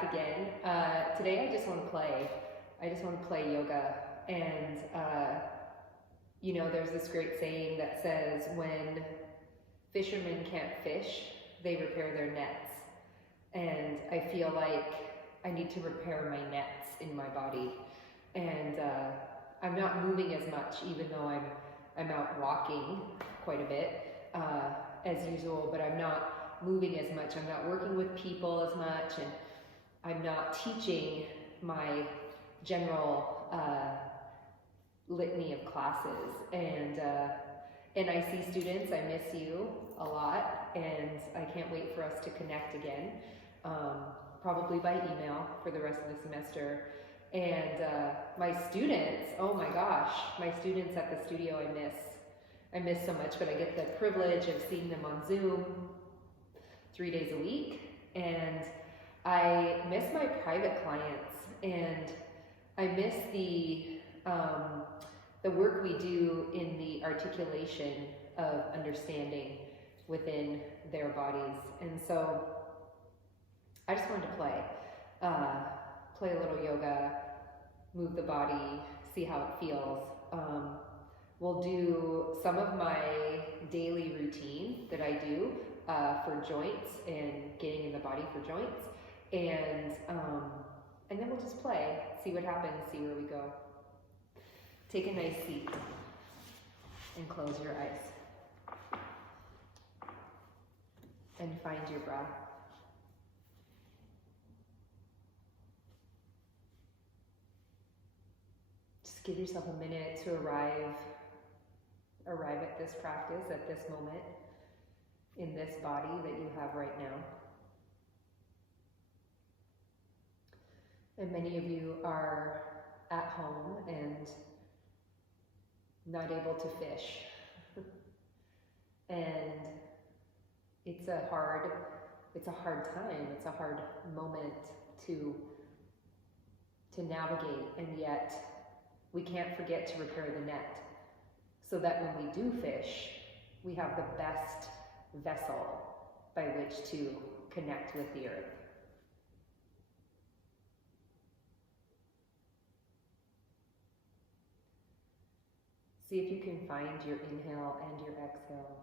back again. Today I just want to play. I just want to play yoga. And, you know, there's this great saying that says when fishermen can't fish, they repair their nets. And I feel like I need to repair my nets in my body. And I'm not moving as much, even though I'm out walking quite a bit as usual, but I'm not moving as much. I'm not working with people as much, and I'm not teaching my general litany of classes. And I see students, I miss you a lot, and I can't wait for us to connect again, probably by email for the rest of the semester. And my students, oh my gosh, my students at the studio I miss so much, but I get the privilege of seeing them on Zoom 3 days a week, and I miss my private clients, and I miss the work we do in the articulation of understanding within their bodies. And so I just wanted to play a little yoga, move the body, see how it feels. We'll do some of my daily routine that I do for joints and getting in the body for joints, and then we'll just play, see what happens, see where we go. Take a nice seat and close your eyes and find your breath. Just give yourself a minute to arrive at this practice, at this moment, in this body that you have right now. And many of you are at home and not able to fish. And it's a hard time, it's a hard moment to navigate, and yet we can't forget to repair the net, so that when we do fish, we have the best vessel by which to connect with the earth. See if you can find your inhale and your exhale.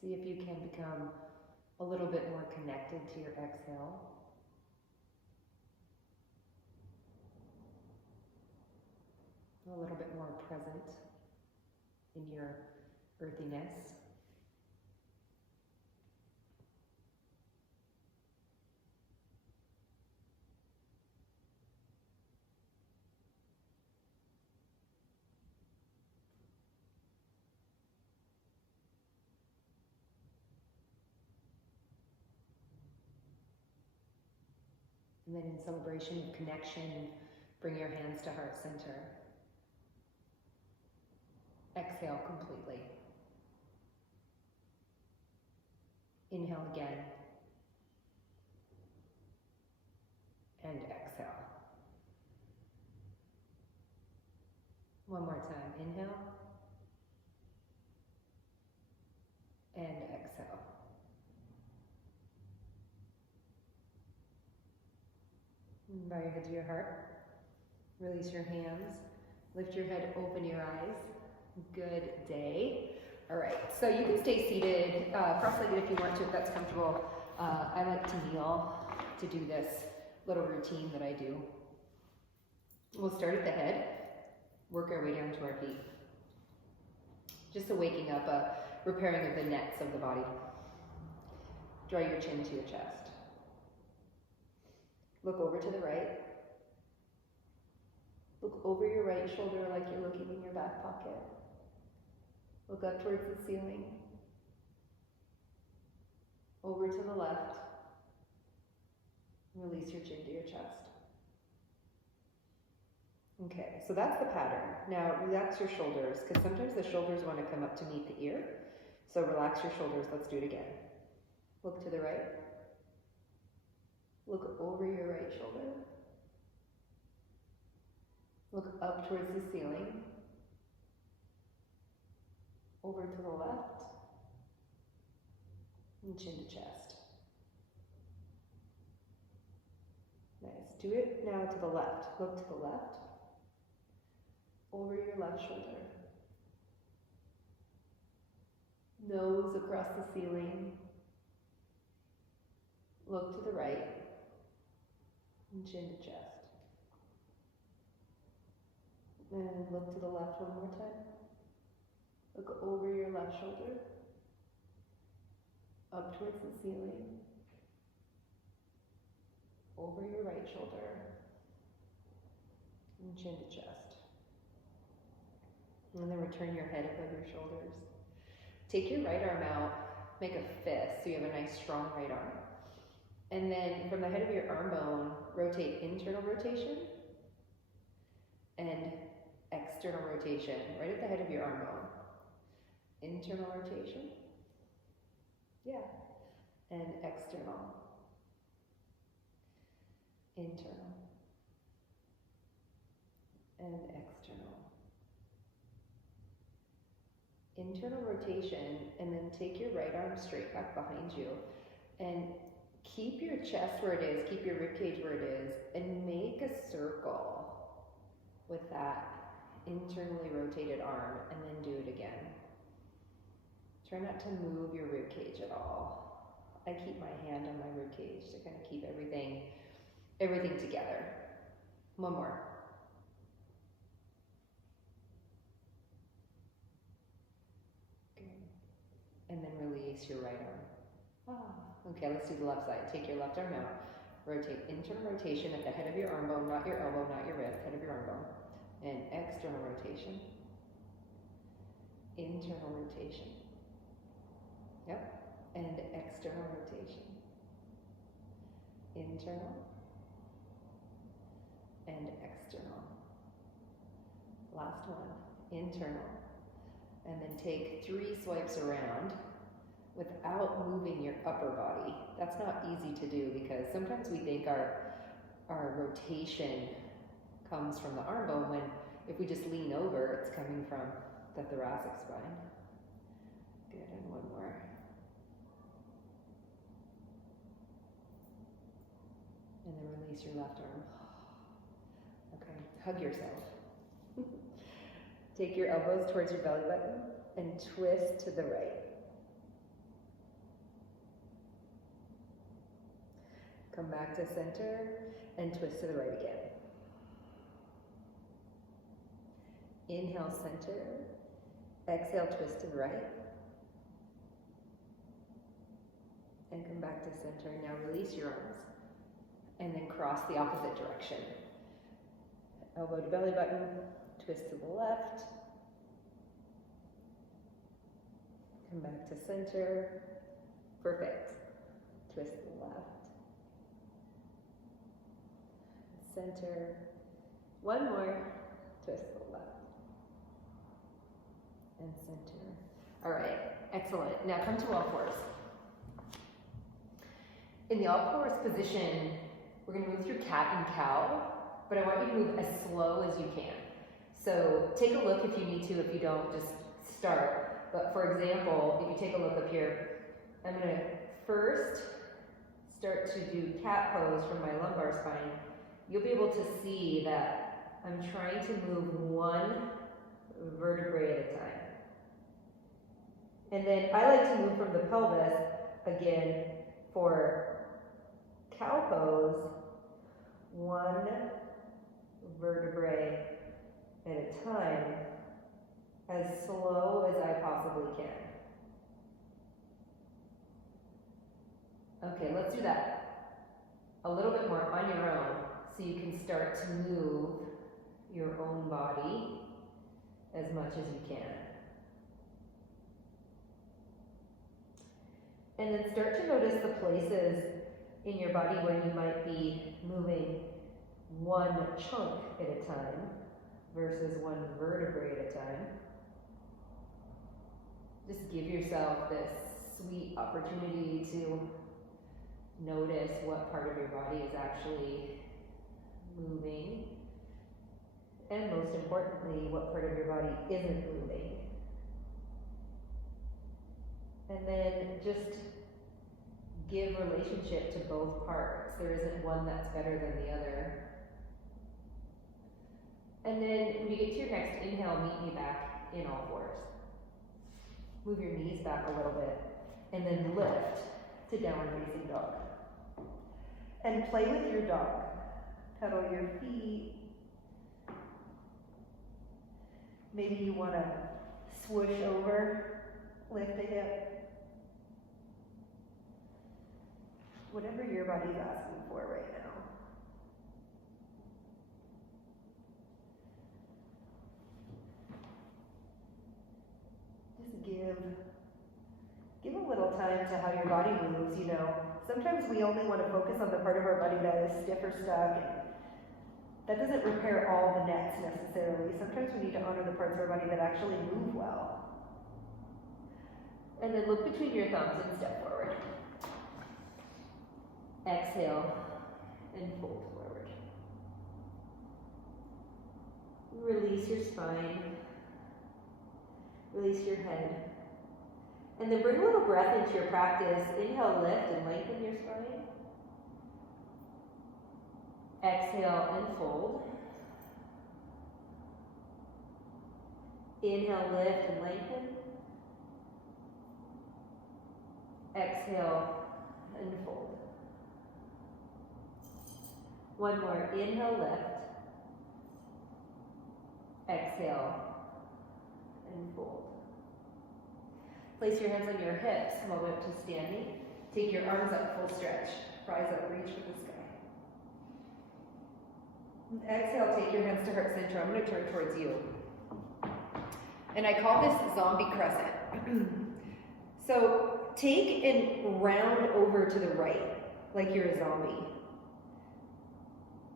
See if you can become a little bit more connected to your exhale. A little bit more present in your earthiness. And then in celebration of connection, bring your hands to heart center. Exhale completely. Inhale again. And exhale. One more time. Inhale. And exhale. Bow your head to your heart. Release your hands. Lift your head, open your eyes. Good day. All right, so you can stay seated, cross-legged if you want to, if that's comfortable. I like to kneel to do this little routine that I do. We'll start at the head, work our way down to our feet. Just a waking up, a repairing of the nets of the body. Draw your chin to your chest. Look over to the right. Look over your right shoulder like you're looking in your back pocket. Look up towards the ceiling. Over to the left. Release your chin to your chest. Okay, so that's the pattern. Now relax your shoulders, because sometimes the shoulders want to come up to meet the ear. So relax your shoulders. Let's do it again. Look to the right. Look over your right shoulder. Look up towards the ceiling, over to the left, and chin to chest. Nice. Do it now to the left. Look to the left, over your left shoulder. Nose across the ceiling. Look to the right, and chin to chest. And look to the left one more time. Look over your left shoulder, up towards the ceiling, over your right shoulder, and chin to chest. And then return your head above your shoulders. Take your right arm out, make a fist so you have a nice strong right arm. And then from the head of your arm bone, rotate internal rotation and external rotation, right at the head of your arm bone. Internal rotation, yeah, and external, internal, and external. Internal rotation, and then take your right arm straight back behind you, and keep your chest where it is, keep your rib cage where it is, and make a circle with that internally rotated arm, and then do it again. Try not to move your rib cage at all. I keep my hand on my rib cage to kind of keep everything together. One more. Good. And then release your right arm. Okay, let's do the left side. Take your left arm out. Rotate internal rotation at the head of your arm bone, not your elbow, not your wrist, head of your arm bone. And external rotation. Internal rotation. Yep. And external rotation. Internal and external. Last one. Internal. And then take 3 swipes around without moving your upper body. That's not easy to do because sometimes we think our rotation comes from the arm bone when if we just lean over, it's coming from the thoracic spine. Good, and one more. And then release your left arm. Okay, hug yourself. Take your elbows towards your belly button and twist to the right. Come back to center and twist to the right again. Inhale, center. Exhale, twist to the right. And come back to center. Now release your arms. And then cross the opposite direction. Elbow to belly button, twist to the left. Come back to center. Perfect. Twist to the left. Center. One more. Twist to the left. And center. All right, excellent. Now come to all fours. In the all fours position, we're going to move through cat and cow, but I want you to move as slow as you can. So take a look if you need to. If you don't, just start. But for example, if you take a look up here, I'm going to first start to do cat pose from my lumbar spine. You'll be able to see that I'm trying to move one vertebrae at a time. And then I like to move from the pelvis, again, for cow pose, one vertebrae at a time, as slow as I possibly can. Okay, let's do that a little bit more on your own, so you can start to move your own body as much as you can. And then start to notice the places in your body where you might be moving one chunk at a time versus one vertebrae at a time. Just give yourself this sweet opportunity to notice what part of your body is actually moving and most importantly, what part of your body isn't moving. And then just give relationship to both parts. There isn't one that's better than the other. And then when you get to your next inhale, meet me back in all fours. Move your knees back a little bit, and then lift to downward facing dog. And play with your dog. Pedal your feet. Maybe you want to swoosh over, lift a hip. Whatever your body's asking for right now. Just give a little time to how your body moves, you know. Sometimes we only want to focus on the part of our body that is stiff or stuck. That doesn't repair all the nets necessarily. Sometimes we need to honor the parts of our body that actually move well. And then look between your thumbs and step forward. Exhale and fold forward. Release your spine. Release your head. And then bring a little breath into your practice. Inhale, lift and lengthen your spine. Exhale and fold. Inhale, lift and lengthen. Exhale and fold. One more. Inhale, lift. Exhale and fold. Place your hands on your hips. Come all the way up to standing. Take your arms up, full stretch. Rise up, reach for the sky. And exhale, take your hands to heart center. I'm going to turn towards you. And I call this zombie crescent. So take and round over to the right, like you're a zombie.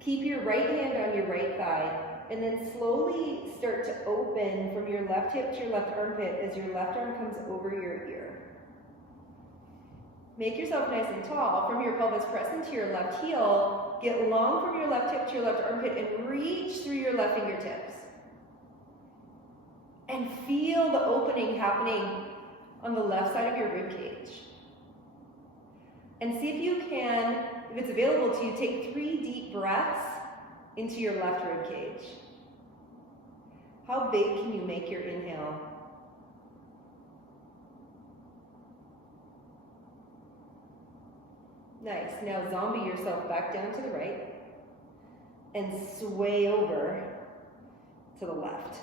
Keep your right hand on your right thigh, and then slowly start to open from your left hip to your left armpit as your left arm comes over your ear. Make yourself nice and tall. From your pelvis, press into your left heel. Get long from your left hip to your left armpit and reach through your left fingertips. And feel the opening happening on the left side of your rib cage. And see if you can, if it's available to you, take 3 deep breaths into your left rib cage. How big can you make your inhale? Nice. Now zombie yourself back down to the right and sway over to the left.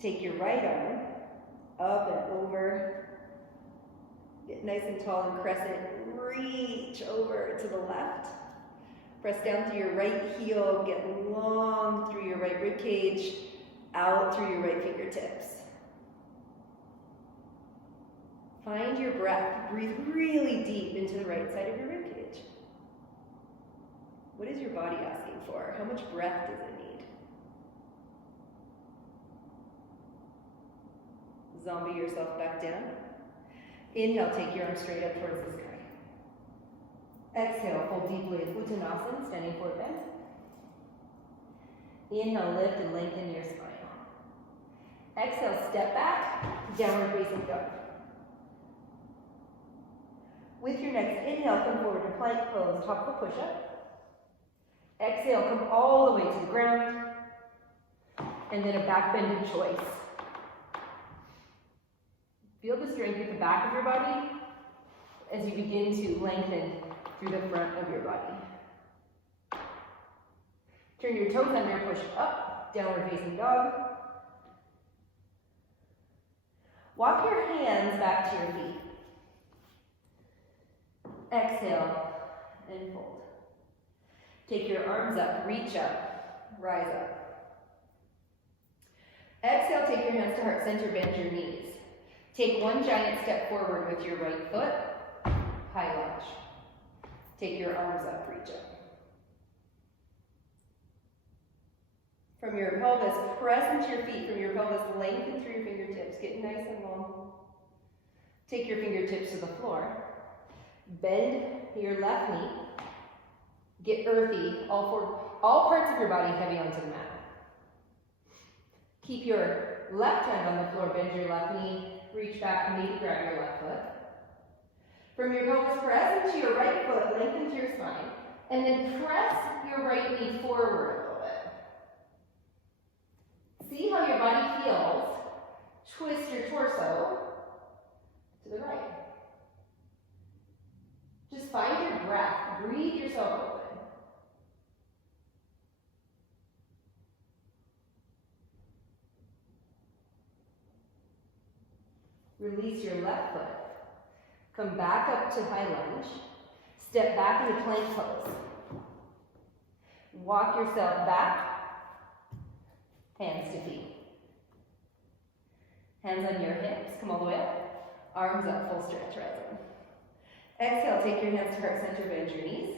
Take your right arm up and over. Get nice and tall and crescent. Reach over to the left. Press down through your right heel. Get long through your right rib cage. Out through your right fingertips. Find your breath. Breathe really deep into the right side of your rib cage. What is your body asking for? How much breath does it need? Zombie yourself back down. Inhale, take your arms straight up towards the sky. Exhale, fold deeply in Uttanasana, standing forward bend. Inhale, lift and lengthen your spine. Exhale, step back, downward facing dog. With your next inhale, come forward to plank pose, top of a push-up. Exhale, come all the way to the ground. And then a back bend of choice. Feel the strength at the back of your body as you begin to lengthen through the front of your body. Turn your toes under, push up, downward facing dog. Walk your hands back to your feet. Exhale and fold. Take your arms up, reach up, rise up. Exhale, take your hands to heart center, bend your knees. Take one giant step forward with your right foot, high lunge. Take your arms up, reach up. From your pelvis, press into your feet. From your pelvis, lengthen through your fingertips. Get nice and long. Take your fingertips to the floor. Bend your left knee. Get earthy. All all parts of your body heavy onto the mat. Keep your left hand on the floor, bend your left knee, reach back, maybe grab your left foot. From your pelvis, press into your right foot, lengthen to your spine, and then press your right knee forward a little bit. See how your body feels. Twist your torso to the right. Just find your breath. Breathe yourself open. Release your left foot. Come back up to high lunge. Step back into plank pose. Walk yourself back. Hands to feet. Hands on your hips. Come all the way up. Arms up, full stretch, rising. Exhale, take your hands to heart center, bend your knees.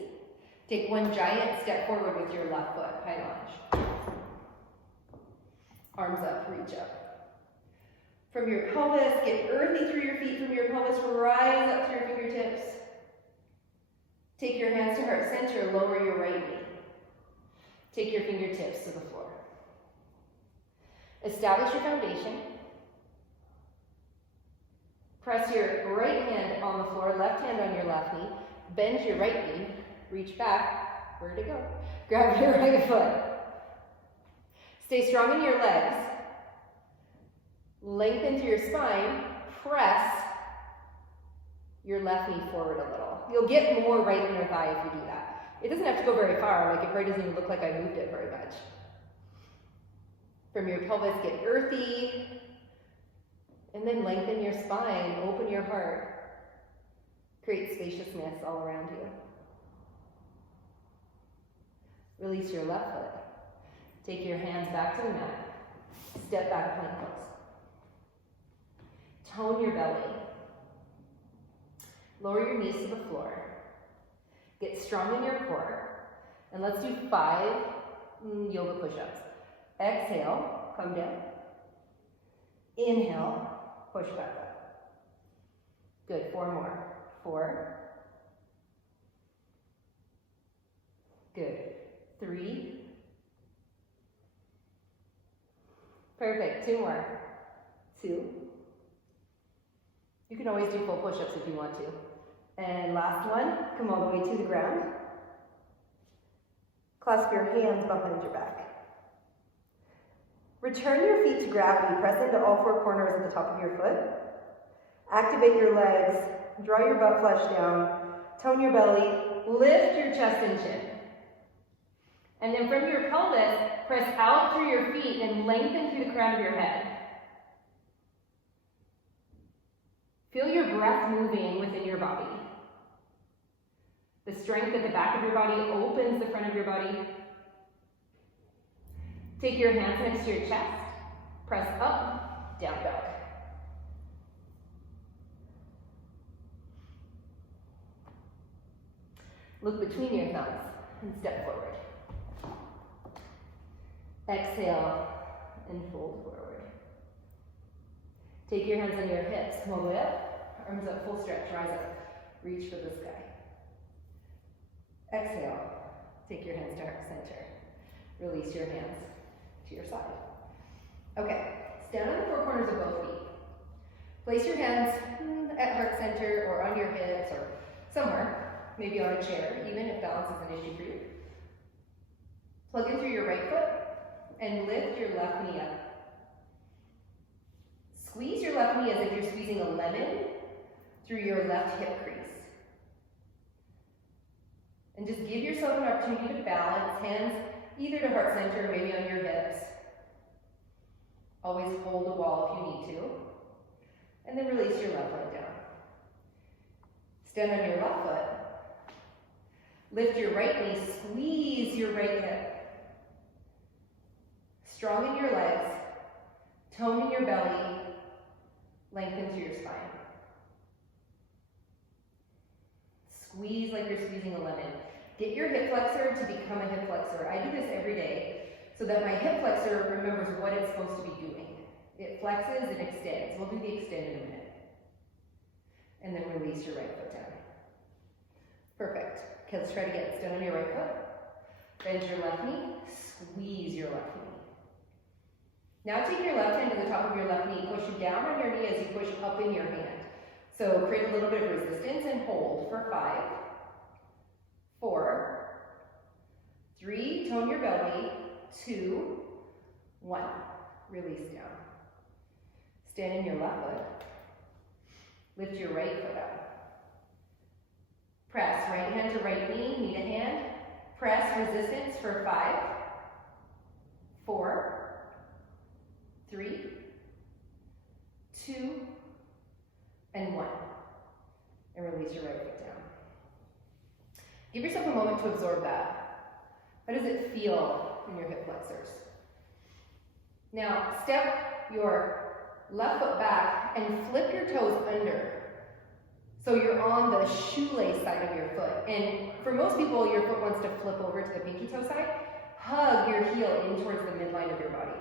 Take one giant step forward with your left foot, high lunge. Arms up, reach up. From your pelvis, get earthy through your feet. From your pelvis, rise up to your fingertips. Take your hands to heart center, lower your right knee. Take your fingertips to the floor. Establish your foundation. Press your right hand on the floor, left hand on your left knee. Bend your right knee. Reach back. Where'd it go? Grab your right foot. Stay strong in your legs. Lengthen through your spine. Press your left knee forward a little. You'll get more right inner thigh if you do that. It doesn't have to go very far. Like it probably doesn't even look like I moved it very much. From your pelvis, get earthy. And then lengthen your spine, open your heart. Create spaciousness all around you. Release your left foot. Take your hands back to the mat. Step back, plank pose. Tone your belly. Lower your knees to the floor. Get strong in your core. And let's do 5 yoga push-ups. Exhale, come down. Inhale, push back up. Good, 4 more. 4. Good. 3. Perfect, 2 more. 2. You can always do full push-ups if you want to. And last one, come all the way to the ground. Clasp your hands behind your back. Return your feet to gravity. Press into all 4 corners at the top of your foot. Activate your legs. Draw your butt flush down. Tone your belly. Lift your chest and chin. And then from your pelvis, press out through your feet and lengthen through the crown of your head. Feel your breath moving within your body. The strength at the back of your body opens the front of your body. Take your hands next to your chest. Press up, down dog. Look between your thumbs and step forward. Exhale and fold forward. Take your hands on your hips. Come all the way up. Arms up, full stretch. Rise up. Reach for the sky. Exhale. Take your hands to heart center. Release your hands to your side. Okay, stand on the 4 corners of both feet. Place your hands at heart center or on your hips or somewhere, maybe on a chair, even if balance is an issue for you. Plug in through your right foot and lift your left knee up. Squeeze your left knee as if you're squeezing a lemon through your left hip crease. And just give yourself an opportunity to balance, hands either to heart center or maybe on your hips. Always hold the wall if you need to. And then release your left leg down. Stand on your left foot. Lift your right knee, squeeze your right hip. Strong in your legs, tone in your belly, lengthen through your spine. Squeeze like you're squeezing a lemon. Get your hip flexor to become a hip flexor. I do this every day so that my hip flexor remembers what it's supposed to be doing. It flexes and extends. We'll do the extend in a minute. And then release your right foot down. Perfect. Okay, let's try it again. Stand on your right foot. Bend your left knee, squeeze your left knee. Now take your left hand to the top of your left knee, push down on your knee as you push up in your hand. So create a little bit of resistance and hold for 5, 4, 3, tone your belly, 2, 1. Release down. Stand in your left foot. Lift your right foot up. Press right hand to right knee, knee to hand. Press resistance for 5, 4, 3, 2, and 1. And release your right foot down. Give yourself a moment to absorb that. How does it feel in your hip flexors? Now, step your left foot back and flip your toes under. So you're on the shoelace side of your foot. And for most people, your foot wants to flip over to the pinky toe side. Hug your heel in towards the midline of your body.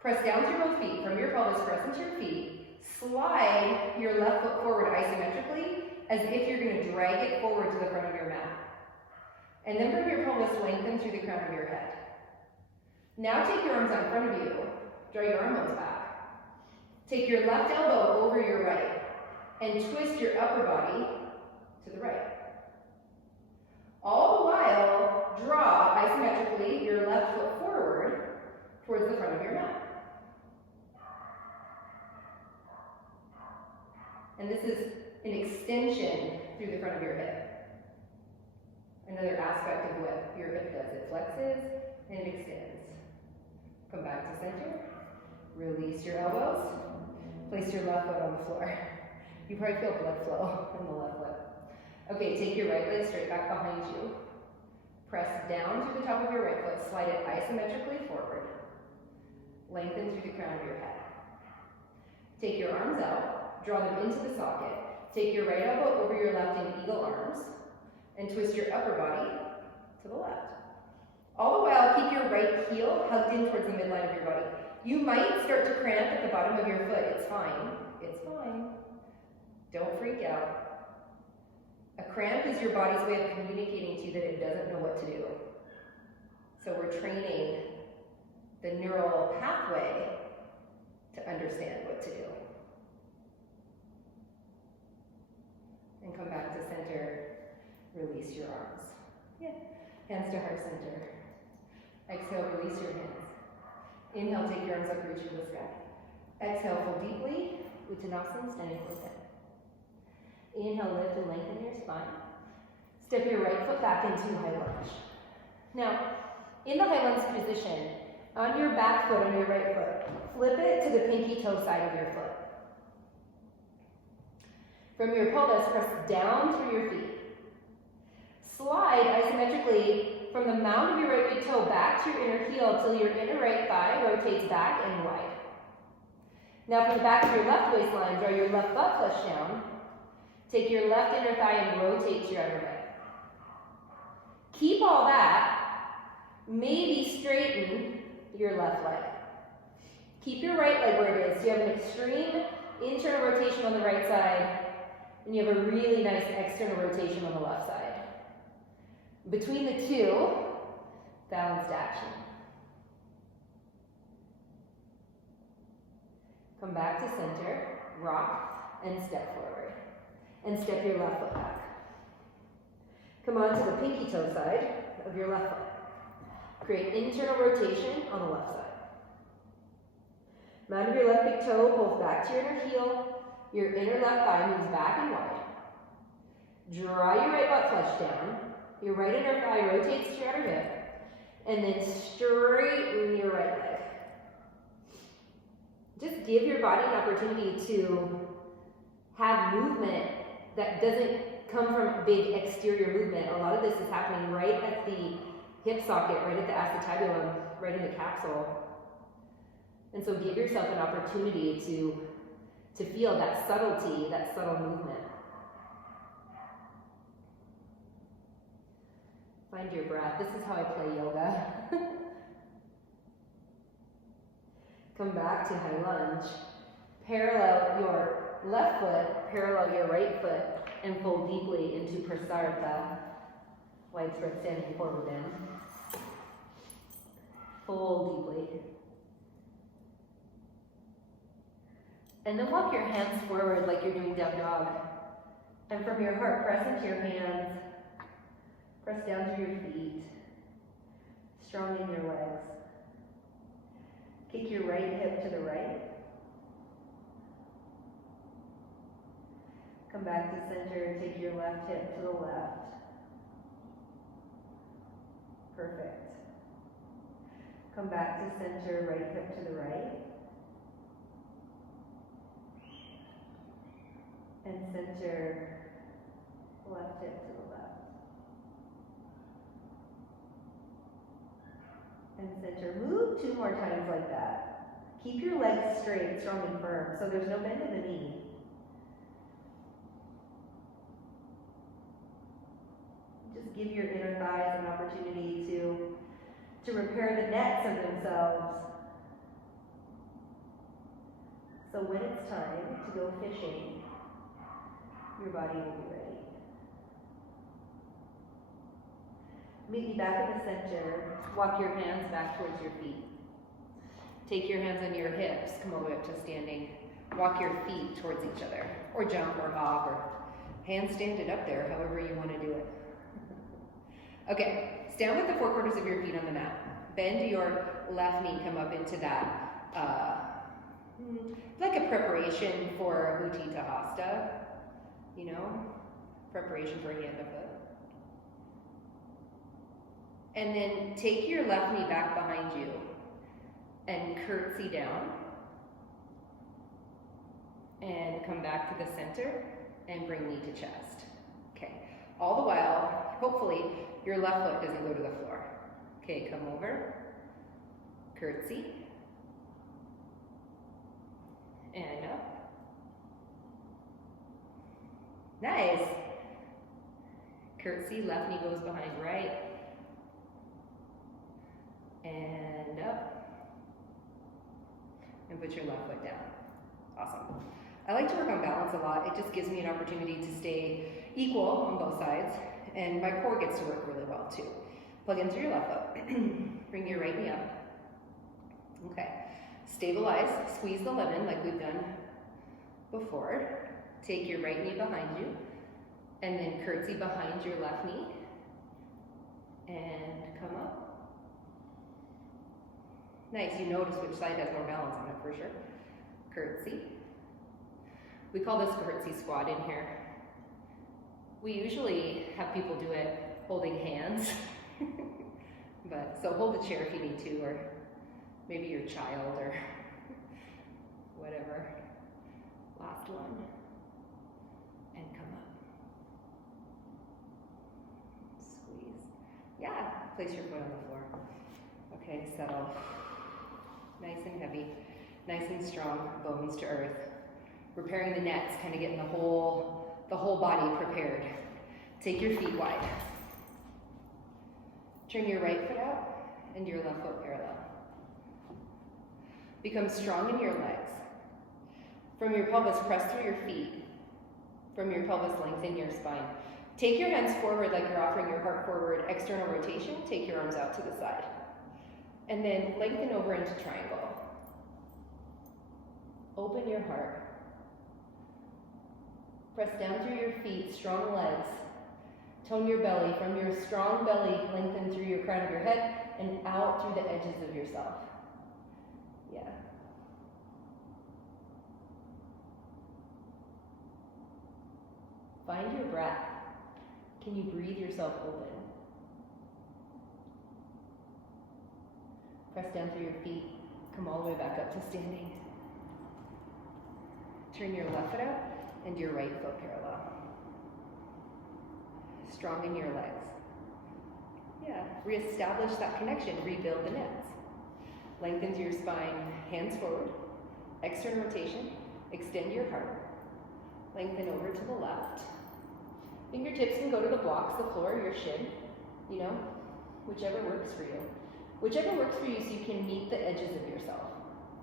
Press down through both feet. From your pelvis, press into your feet. Slide your left foot forward isometrically as if you're going to drag it forward to the front of your mat. And then from your pelvis, lengthen through the crown of your head. Now take your arms out in front of you. Draw your arm bones back. Take your left elbow over your right and twist your upper body to the right. All the while, draw isometrically your left foot forward towards the front of your mat. And this is an extension through the front of your hip. Another aspect of what your hip does. It flexes and it extends. Come back to center. Release your elbows. Place your left foot on the floor. You probably feel blood flow in the left foot. Okay, take your right leg straight back behind you. Press down through the top of your right foot. Slide it isometrically forward. Lengthen through the crown of your head. Take your arms out. Draw them into the socket. Take your right elbow over your left in eagle arms. And twist your upper body to the left. All the while, keep your right heel hugged in towards the midline of your body. You might start to cramp at the bottom of your foot. It's fine. It's fine. Don't freak out. A cramp is your body's way of communicating to you that it doesn't know what to do. So we're training the neural pathway to understand what to do. And come back to center. Release your arms. Yeah. Hands to heart center. Exhale, release your hands. Inhale, take your arms up, reach for the sky. Exhale, fold deeply. Uttanasana, standing forward bend. Inhale, lift and lengthen your spine. Step your right foot back into high lunge. Now, in the high lunge position, on your back foot, on your right foot, flip it to the pinky toe side of your foot. From your pelvis, press down through your feet. Slide isometrically from the mound of your right big toe back to your inner heel till your inner right thigh rotates back and wide. Now from the back of your left waistline, draw your left butt flush down. Take your left inner thigh and rotate to your outer leg. Keep all that. Maybe straighten your left leg. Keep your right leg where it is. You have an extreme internal rotation on the right side, and you have a really nice external rotation on the left side. Between the two, balanced action. Come back to center, rock, and step forward. And step your left foot back. Come on to the pinky toe side of your left foot. Create internal rotation on the left side. Mound of your left big toe pulls back to your inner heel. Your inner left thigh moves back and wide. Draw your right butt flush down. Your right inner thigh rotates to your outer hip. And then straighten your right leg. Just give your body an opportunity to have movement that doesn't come from big exterior movement. A lot of this is happening right at the hip socket, right at the acetabulum, right in the capsule. And so give yourself an opportunity to feel that subtlety, that subtle movement. Find your breath. This is how I play yoga. Come back to high lunge. Parallel your left foot, parallel your right foot, and fold deeply into Prasarita, Widespread standing forward bend. Fold deeply. And then walk your hands forward like you're doing down dog. And from your heart, press into your hands. Press down through your feet. Strong in your legs. Kick your right hip to the right. Come back to center. Take your left hip to the left. Perfect. Come back to center. Right hip to the right. And center. Left hip to the left. And center. Move 2 more times like that. Keep your legs straight, strong and firm, so there's no bend in the knee. Just give your inner thighs an opportunity to repair the nets of themselves. So when it's time to go fishing, your body will be ready. Meet me back at the center. Walk your hands back towards your feet. Take your hands on your hips. Come all the way up to standing. Walk your feet towards each other. Or jump or hop or handstand it up there, however you want to do it. Okay, stand with the 4/4 of your feet on the mat. Bend your left knee, come up into that, like a preparation for Utthita Hasta, you know, preparation for hand to foot. And then take your left knee back behind you and curtsy down. And come back to the center and bring knee to chest. Okay, all the while, hopefully, your left foot doesn't go to the floor. Okay, come over, curtsy, and up. Nice. Curtsy, left knee goes behind right. And up. And put your left foot down. Awesome. I like to work on balance a lot. It just gives me an opportunity to stay equal on both sides. And my core gets to work really well too. Plug in through your left foot. Bring your right knee up. Okay. Stabilize. Squeeze the lemon like we've done before. Take your right knee behind you. And then curtsy behind your left knee. And come up. Nice, you notice which side has more balance on it for sure. Curtsy. We call this curtsy squat in here. We usually have people do it holding hands. But so hold the chair if you need to, or maybe your child or whatever. Last one. And come up. Squeeze. Yeah, place your foot on the floor. Okay, settle. Nice and heavy, nice and strong, bones to earth. Repairing the nets, kind of getting the whole body prepared. Take your feet wide. Turn your right foot out and your left foot parallel. Become strong in your legs. From your pelvis, press through your feet. From your pelvis, lengthen your spine. Take your hands forward like you're offering your heart forward. External rotation, take your arms out to the side. And then lengthen over into triangle. Open your heart. Press down through your feet, strong legs. Tone your belly. From your strong belly, lengthen through your crown of your head and out through the edges of yourself. Yeah. Find your breath. Can you breathe yourself open? Press down through your feet. Come all the way back up to standing. Turn your left foot out and your right foot parallel. Strong in your legs. Yeah, reestablish that connection, rebuild the nets. Lengthen through your spine, hands forward. External rotation, extend your heart. Lengthen over to the left. Fingertips can go to the blocks, the floor, your shin, you know, whichever works for you. Whichever works for you so you can meet the edges of yourself.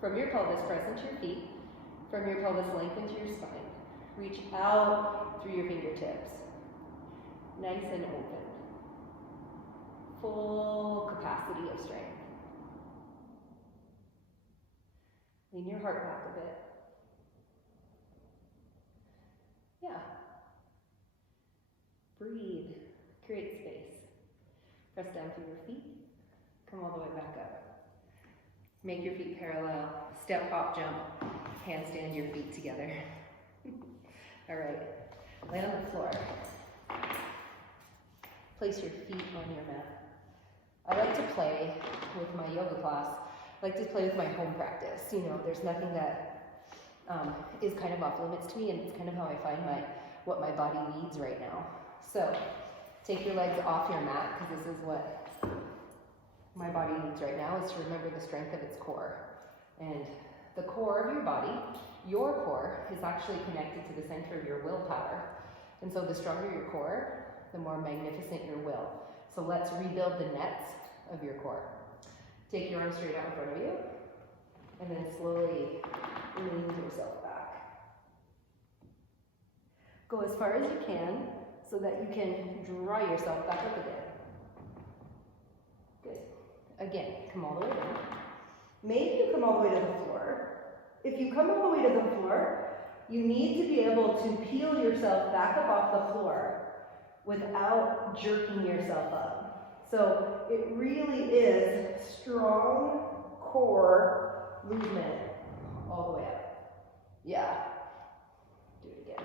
From your pelvis, press into your feet. From your pelvis, lengthen to your spine. Reach out through your fingertips. Nice and open. full capacity of strength. Lean your heart back a bit. Yeah. Breathe. Create space. Press down through your feet. Come all the way back up. Make your feet parallel. Step, hop, jump. Handstand your feet together. All right. Lay on the floor. Place your feet on your mat. I like to play with my yoga class. I like to play with my home practice. You know, there's nothing that is kind of off limits to me, and it's kind of how I find what my body needs right now. So take your legs off your mat, because this is what my body needs right now, is to remember the strength of its core. And the core of your core is actually connected to the center of your willpower. And so the stronger your core, the more magnificent your will. So let's rebuild the nets of your core. Take your arms straight out in front of you, and then slowly lean yourself back. Go as far as you can so that you can draw yourself back up again. Good. Again, come all the way down. Maybe you come all the way to the floor. If you come all the way to the floor, you need to be able to peel yourself back up off the floor without jerking yourself up. So it really is strong core movement all the way up. Yeah. Do it again.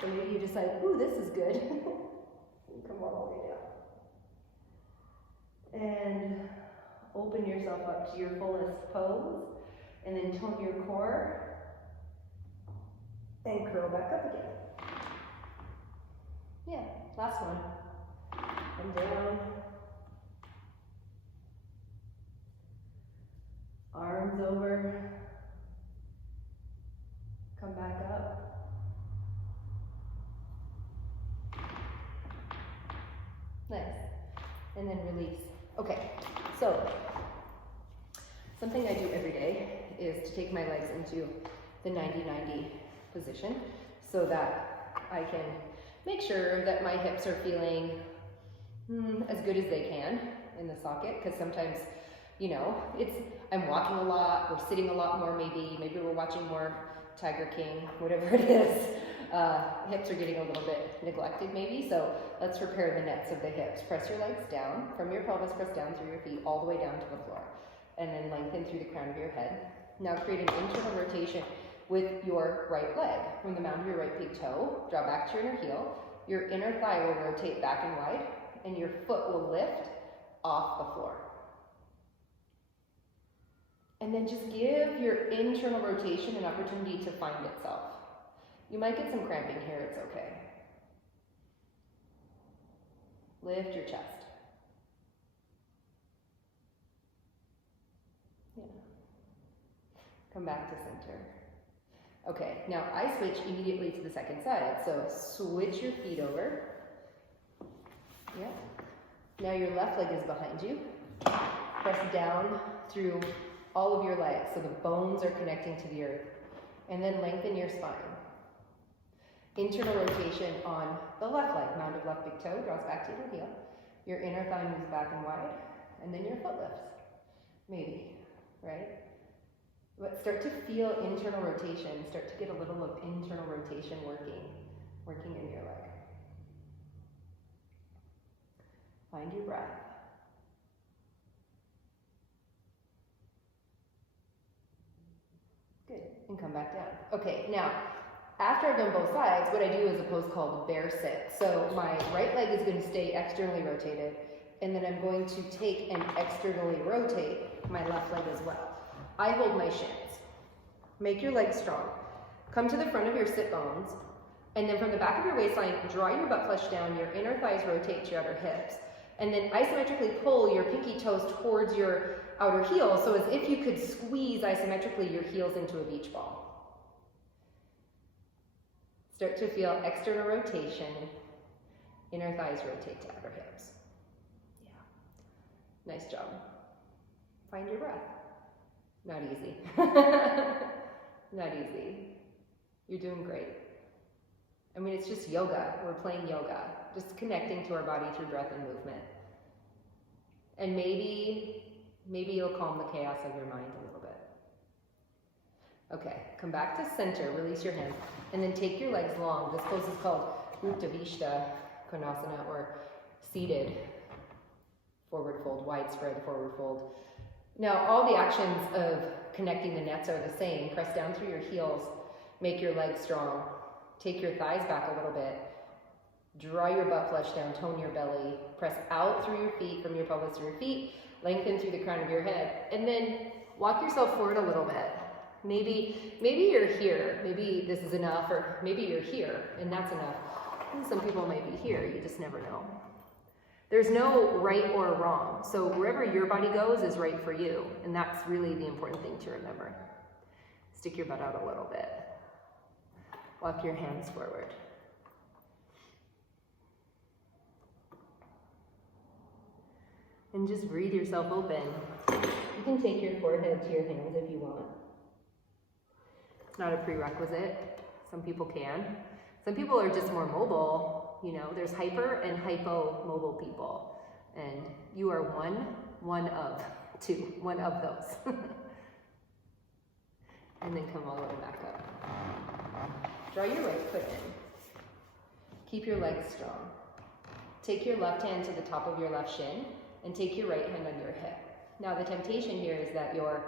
So maybe you decide, ooh, this is good. You come all the way down. And open yourself up to your fullest pose. And then tone your core. And curl back up again. Yeah, last one. Come down. Arms over. Come back up. Nice. And then release. Okay, so something I do every day is to take my legs into the 90-90 position so that I can make sure that my hips are feeling as good as they can in the socket, because sometimes, you know, I'm walking a lot, we're sitting a lot more, maybe we're watching more Tiger King, whatever it is. Hips are getting a little bit neglected maybe, so let's repair the nets of the hips. Press your legs down, from your pelvis, press down through your feet all the way down to the floor, and then lengthen through the crown of your head. Now create an internal rotation with your right leg. From the mound of your right big toe, draw back to your inner heel. Your inner thigh will rotate back and wide, and your foot will lift off the floor. And then just give your internal rotation an opportunity to find itself. You might get some cramping here, it's okay. Lift your chest. Yeah. Come back to center. Okay, now I switch immediately to the second side. So switch your feet over. Yeah. Now your left leg is behind you. Press down through all of your legs so the bones are connecting to the earth. And then lengthen your spine. Internal rotation on the left leg. Mound of left big toe draws back to your heel. Your inner thigh moves back and wide. And then your foot lifts. Maybe, right? But start to feel internal rotation. Start to get a little of internal rotation working in your leg. Find your breath. Good, and come back down. Okay, now, after I've done both sides, what I do is a pose called bear sit. So my right leg is going to stay externally rotated, and then I'm going to take and externally rotate my left leg as well. I hold my shins. Make your legs strong. Come to the front of your sit bones, and then from the back of your waistline, draw your butt flesh down, your inner thighs rotate to your outer hips, and then isometrically pull your pinky toes towards your outer heel, so as if you could squeeze isometrically your heels into a beach ball. Start to feel external rotation, inner thighs rotate to outer hips. Yeah, nice job. Find your breath. Not easy. Not easy. You're doing great. I mean, it's just yoga. We're playing yoga. Just connecting to our body through breath and movement. And maybe it'll calm the chaos of your mind a little bit. Okay, come back to center, release your hands, and then take your legs long. This pose is called Uttanavishta Konasana, or seated forward fold, widespread forward fold. Now, all the actions of connecting the nets are the same. Press down through your heels, make your legs strong. Take your thighs back a little bit. Draw your butt flush down, tone your belly. Press out through your feet, from your pelvis to your feet. Lengthen through the crown of your head. And then walk yourself forward a little bit. Maybe you're here. Maybe this is enough, or maybe you're here, and that's enough. And some people might be here. You just never know. There's no right or wrong. So wherever your body goes is right for you. And that's really the important thing to remember. Stick your butt out a little bit. Walk your hands forward. And just breathe yourself open. You can take your forehead to your hands if you want. It's not a prerequisite. Some people can. Some people are just more mobile. You know, there's hyper and hypo-mobile people. And you are one of those. And then come all the way back up. Draw your right foot in. Keep your legs strong. Take your left hand to the top of your left shin and take your right hand on your hip. Now the temptation here is that your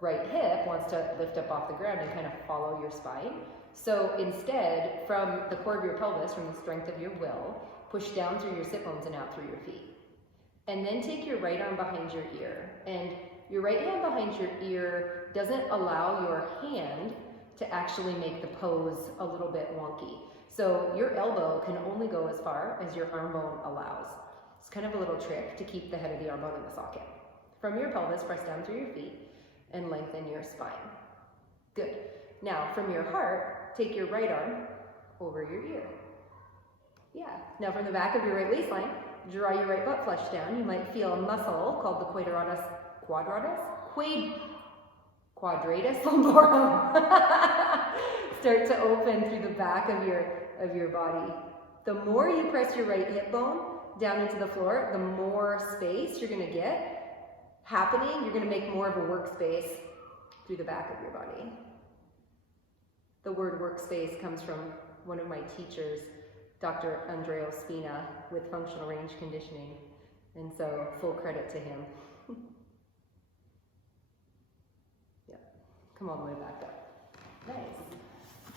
right hip wants to lift up off the ground and kind of follow your spine. So instead, from the core of your pelvis, from the strength of your will, push down through your sit bones and out through your feet. And then take your right arm behind your ear. And your right hand behind your ear doesn't allow your hand to actually make the pose a little bit wonky. So your elbow can only go as far as your arm bone allows. It's kind of a little trick to keep the head of the arm bone in the socket. From your pelvis, press down through your feet and lengthen your spine. Good. Now, from your heart, take your right arm over your ear. Yeah. Now, from the back of your right waistline, draw your right butt flush down. You might feel a muscle called the quadratus lumborum start to open through the back of your body. The more you press your right hip bone down into the floor, the more space you're going to get happening. You're going to make more of a workspace through the back of your body. The word workspace comes from one of my teachers, Dr. Andrea Spina, with functional range conditioning. And so full credit to him. Yeah. Come all the way back up. Nice.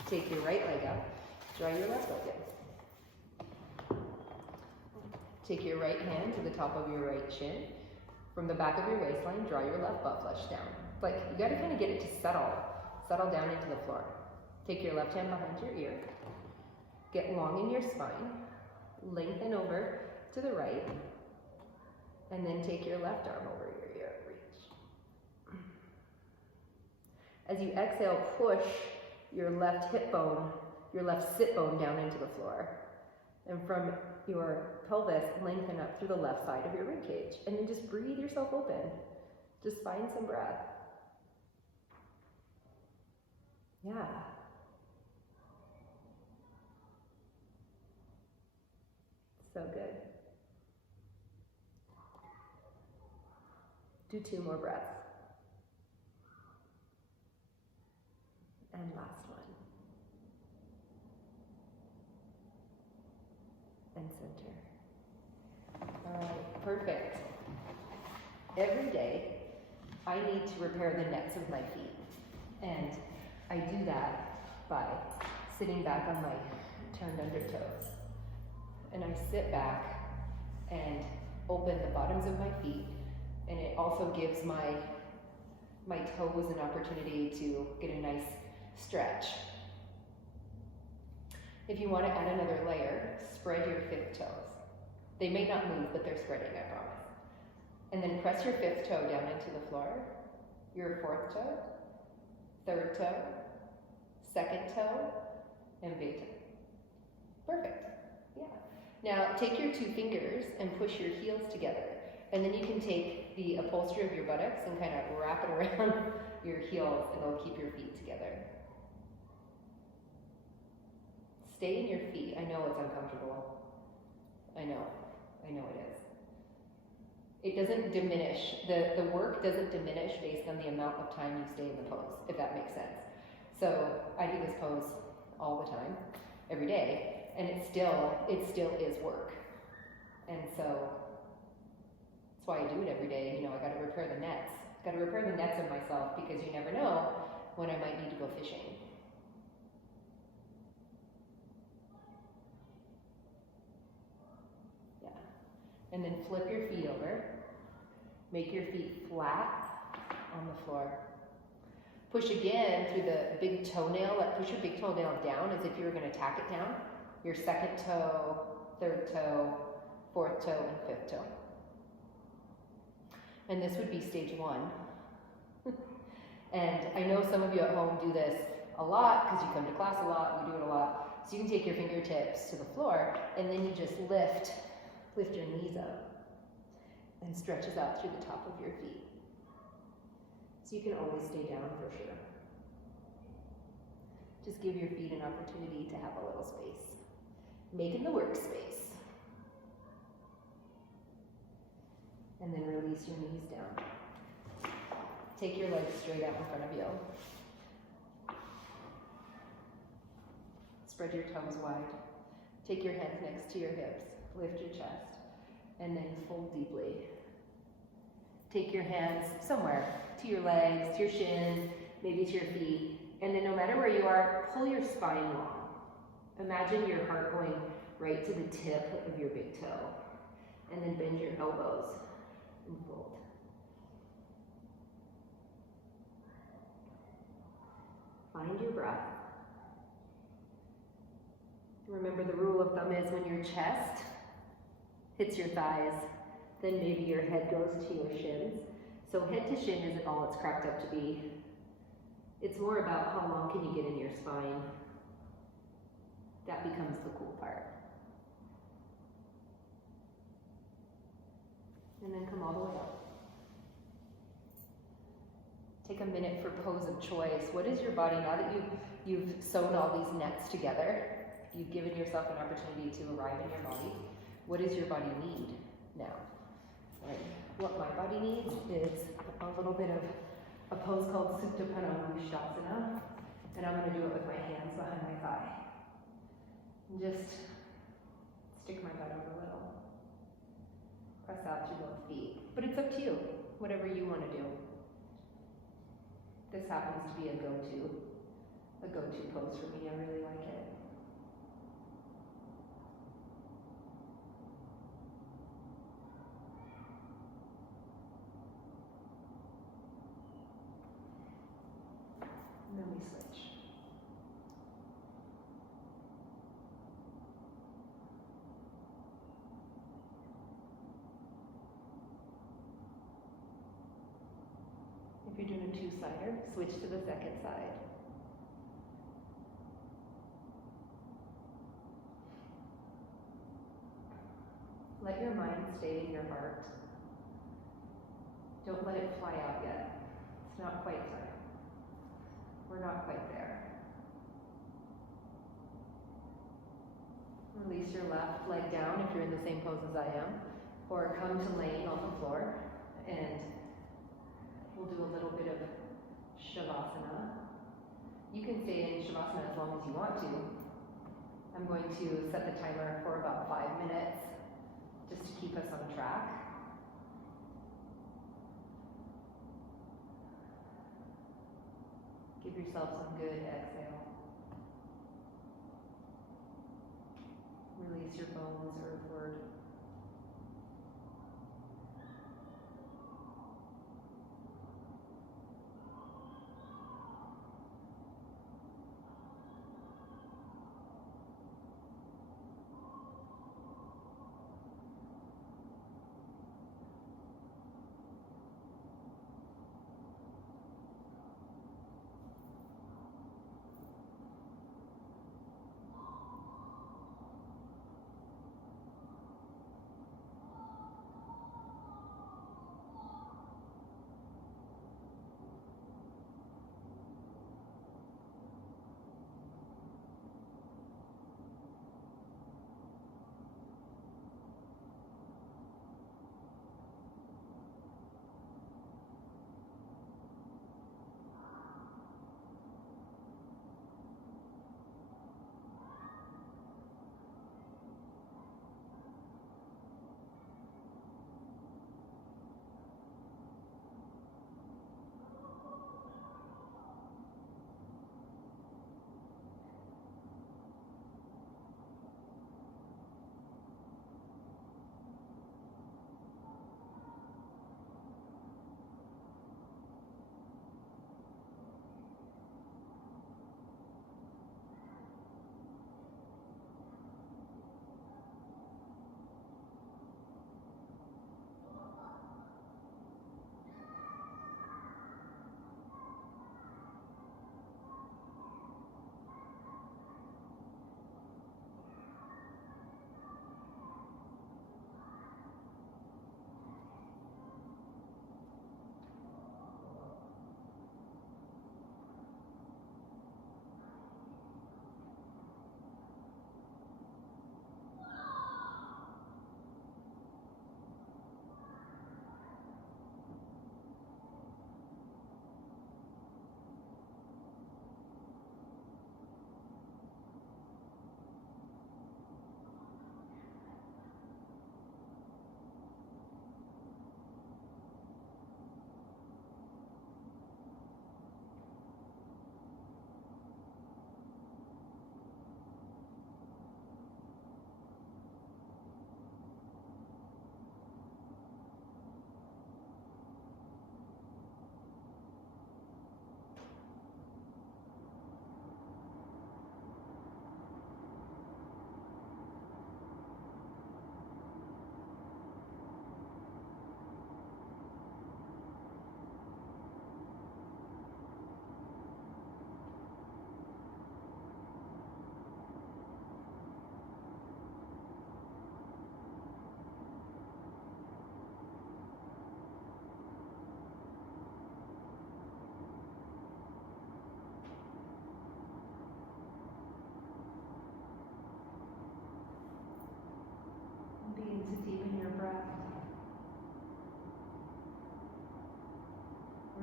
Take your right leg up. Draw your left leg in. Take your right hand to the top of your right shin. From the back of your waistline, draw your left butt flush down. Like, you gotta kind of get it to settle down into the floor. Take your left hand behind your ear. Get long in your spine. Lengthen over to the right. And then take your left arm over your ear. Reach. As you exhale, push your left hip bone, your left sit bone down into the floor. And from your pelvis, lengthen up through the left side of your rib cage. And then just breathe yourself open. Just find some breath. Yeah. So good. Do 2 more breaths. And last one. And center. All right, perfect. Every day, I need to repair the nets of my feet. And I do that by sitting back on my turned under toes. And I sit back and open the bottoms of my feet. And it also gives my toes an opportunity to get a nice stretch. If you want to add another layer, spread your 5th toes. They may not move, but they're spreading, I promise. And then press your 5th toe down into the floor, your 4th toe, 3rd toe, 2nd toe, and big toe. Perfect. Yeah. Now take your 2 fingers and push your heels together. And then you can take the upholstery of your buttocks and kind of wrap it around your heels, and it'll keep your feet together. Stay in your feet. I know it's uncomfortable. I know it is. It doesn't diminish, the work doesn't diminish based on the amount of time you stay in the pose, if that makes sense. So I do this pose all the time, every day, and it still is work. And so that's why I do it every day. You know, I gotta repair the nets. Gotta repair the nets of myself, because you never know when I might need to go fishing. Yeah. And then flip your feet over. Make your feet flat on the floor. Push again through the big toenail. Push your big toenail down as if you were going to tack it down. Your second toe, third toe, fourth toe, and fifth toe. And this would be stage 1. And I know some of you at home do this a lot because you come to class a lot, we do it a lot. So you can take your fingertips to the floor, and then you just lift your knees up and stretches out through the top of your feet. So you can always stay down for sure. Just give your feet an opportunity to have a little space. Making the workspace. And then release your knees down. Take your legs straight out in front of you. Spread your toes wide. Take your hands next to your hips. Lift your chest. And then fold deeply. Take your hands somewhere, to your legs, to your shins, maybe to your feet. And then no matter where you are, pull your spine long. Imagine your heart going right to the tip of your big toe. And then bend your elbows and fold. Find your breath. Remember, the rule of thumb is when your chest hits your thighs, then maybe your head goes to your shins. So head to shin isn't all it's cracked up to be. It's more about how long can you get in your spine. That becomes the cool part. And then come all the way up. Take a minute for pose of choice. What is your body, now that you've sewn all these nets together, you've given yourself an opportunity to arrive in your body, what does your body need now? Right. What my body needs is a little bit of a pose called Supta Pranamukshasana, and I'm going to do it with my hands behind my thigh. And just stick my butt over a little. Press out to both feet. But it's up to you, whatever you want to do. This happens to be a go-to pose for me. I really like it. And then we switch. If you're doing a two-sider, switch to the second side. Let your mind stay in your heart. Don't let it fly out yet. It's not quite time. We're not quite there. Release your left leg down if you're in the same pose as I am, or come to laying on the floor, and we'll do a little bit of Shavasana. You can stay in Shavasana as long as you want to. I'm going to set the timer for about 5 minutes, just to keep us on track. Give yourself some good exhale. Release your bones earthward.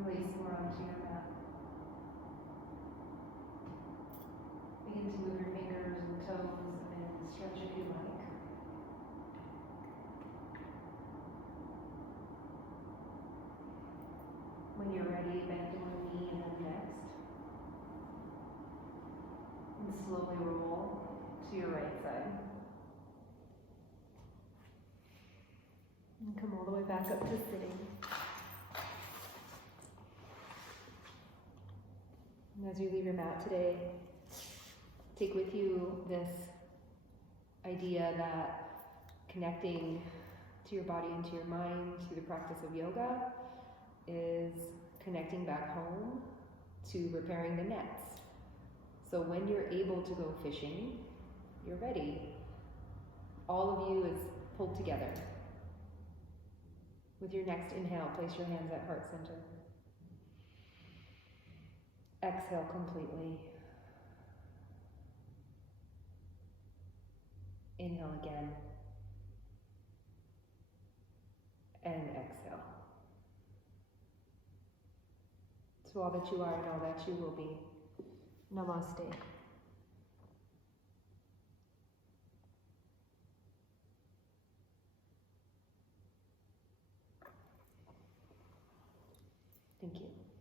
Release more onto your mat. Begin to move your fingers and toes and stretch if you like. When you're ready, bend one knee and then next. And slowly roll to your right side. And come all the way back up to sitting. And as you leave your mat today, take with you this idea that connecting to your body and to your mind through the practice of yoga is connecting back home to repairing the nets. So when you're able to go fishing, you're ready. All of you is pulled together. With your next inhale, place your hands at heart center. Exhale completely. Inhale again. And exhale. To all that you are and all that you will be. Namaste. Thank you.